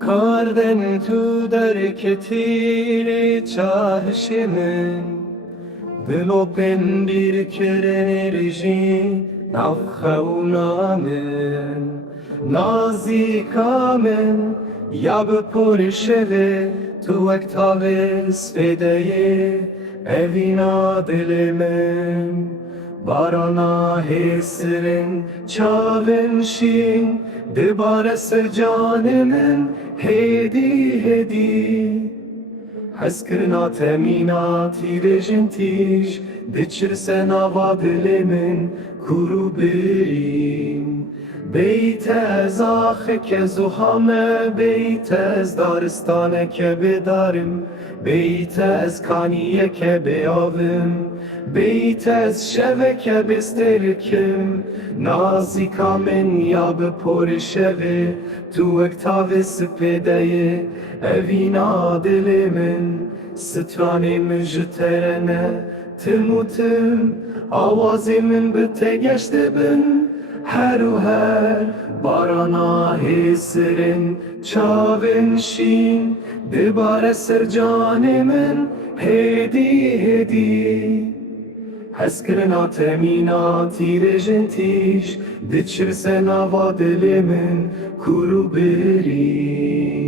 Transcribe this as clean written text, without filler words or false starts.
Karden tu derketili çarşının Dilopen bir kere enerji Navxavnamen Nazikamen Yab porşeve Tu ektaves fedeye Evina dilimen Barana hesrin çavenşin Dibares canimin hedi hedi Heskirna temina tirejin tiş Diçirsen ava dilimin kuru birim Beytez ahike zuhame Beytez daristane ke bedarim Beytez kaniye ke beavim Beytez şeveke besterkim Nazika men yab porşeve Tu ektavi spedeye Evina dilimin Stranim jiterene Timutim Avazimin bite geçti bin Her u her barana hesirin çavin şin Dibare sercanimin hedi hedi Heskirina temina tirejin tiş Diçirsen ava dilimin kuru birim